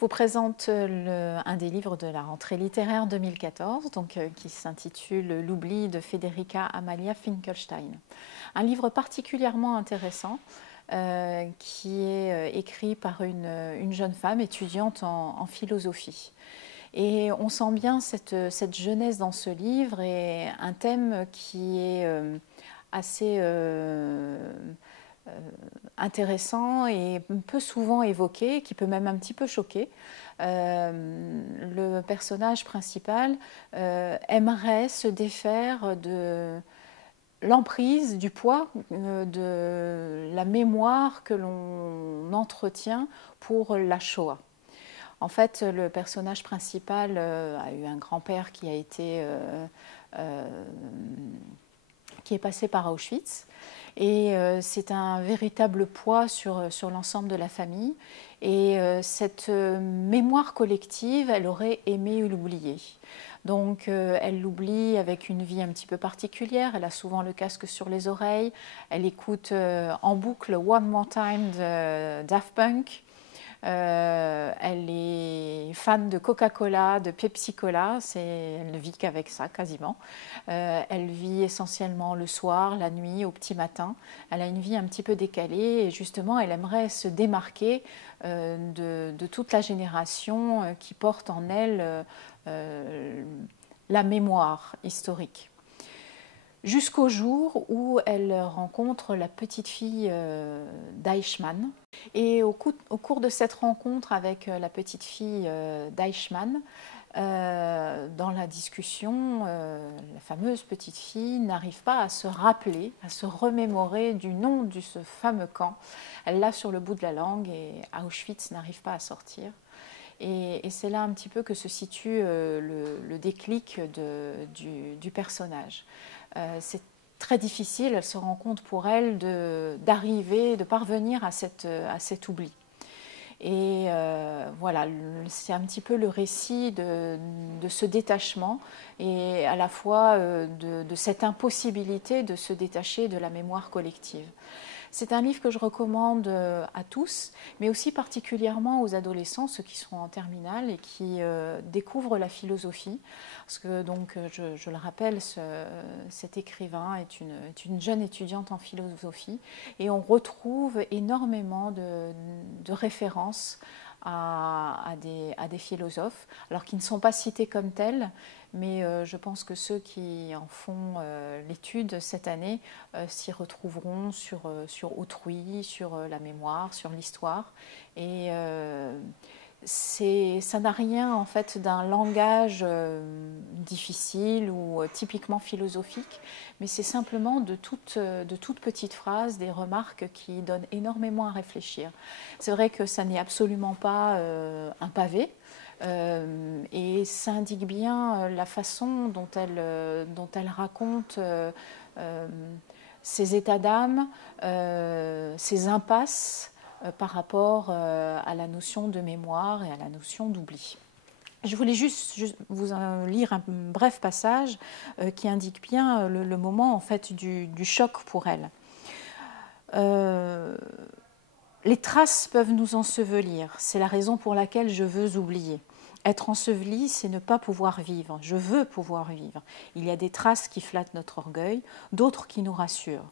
vous présente un des livres de la rentrée littéraire 2014, qui s'intitule L'oubli de Federica Amalia Finkelstein. Un livre particulièrement intéressant qui est écrit par une jeune femme étudiante en philosophie. Et on sent bien cette jeunesse dans ce livre et un thème qui est assez intéressant et peu souvent évoqué, qui peut même un petit peu choquer. Le personnage principal aimerait se défaire de l'emprise, du poids, de la mémoire que l'on entretient pour la Shoah. En fait, le personnage principal a eu un grand-père qui est passé par Auschwitz. Et c'est un véritable poids sur l'ensemble de la famille. Et cette mémoire collective, elle aurait aimé l'oublier. Donc elle l'oublie avec une vie un petit peu particulière. Elle a souvent le casque sur les oreilles. Elle écoute en boucle One More Time de Daft Punk. Elle est fan de Coca-Cola, de Pepsi-Cola, elle ne vit qu'avec ça quasiment. Elle vit essentiellement le soir, la nuit, au petit matin. Elle a une vie un petit peu décalée et justement elle aimerait se démarquer de toute la génération qui porte en elle la mémoire historique. Jusqu'au jour où elle rencontre la petite fille d'Eichmann. Et au cours de cette rencontre avec la petite fille d'Eichmann, dans la discussion, la fameuse petite fille n'arrive pas à se rappeler, à se remémorer du nom de ce fameux camp. Elle l'a sur le bout de la langue et Auschwitz n'arrive pas à sortir. Et c'est là un petit peu que se situe le déclic du personnage. C'est très difficile, elle se rend compte pour elle d'arriver, de parvenir à cet oubli. Et voilà, c'est un petit peu le récit de ce détachement et à la fois de cette impossibilité de se détacher de la mémoire collective. C'est un livre que je recommande à tous, mais aussi particulièrement aux adolescents, ceux qui sont en terminale et qui découvrent la philosophie. Parce que, donc, je le rappelle, cet écrivain est une jeune étudiante en philosophie et on retrouve énormément de références à des philosophes, alors qui ne sont pas cités comme tels, mais je pense que ceux qui en font l'étude cette année s'y retrouveront sur autrui, sur la mémoire, sur l'histoire. Et ça n'a rien en fait d'un langage difficile ou typiquement philosophique, mais c'est simplement de toutes petites phrases, des remarques qui donnent énormément à réfléchir. C'est vrai que ça n'est absolument pas un pavé, et ça indique bien la façon dont elle raconte ses états d'âme, ses impasses par rapport à la notion de mémoire et à la notion d'oubli. Je voulais juste vous lire un bref passage qui indique bien le moment en fait du choc pour elle. Les traces peuvent nous ensevelir, c'est la raison pour laquelle je veux oublier. Être enseveli, c'est ne pas pouvoir vivre. Je veux pouvoir vivre. Il y a des traces qui flattent notre orgueil, d'autres qui nous rassurent,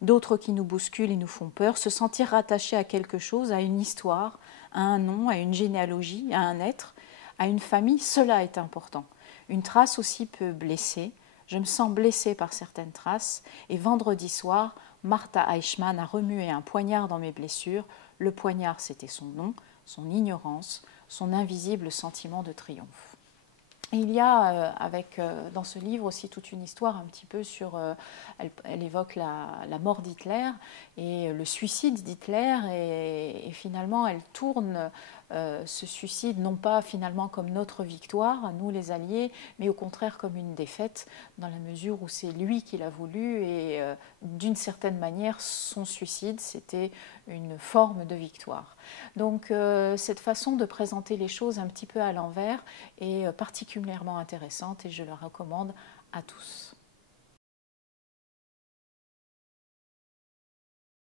d'autres qui nous bousculent et nous font peur. Se sentir rattaché à quelque chose, à une histoire, à un nom, à une généalogie, à un être, à une famille, cela est important. Une trace aussi peut blesser. Je me sens blessée par certaines traces. Et vendredi soir, Martha Eichmann a remué un poignard dans mes blessures. Le poignard, c'était son nom, son ignorance, son invisible sentiment de triomphe. Et il y a dans ce livre aussi toute une histoire un petit peu sur... elle évoque la mort d'Hitler et le suicide d'Hitler et finalement elle tourne ce suicide non pas finalement comme notre victoire, nous les Alliés, mais au contraire comme une défaite dans la mesure où c'est lui qui l'a voulu et d'une certaine manière son suicide c'était une forme de victoire. Donc cette façon de présenter les choses un petit peu à l'envers est particulièrement intéressante et je la recommande à tous.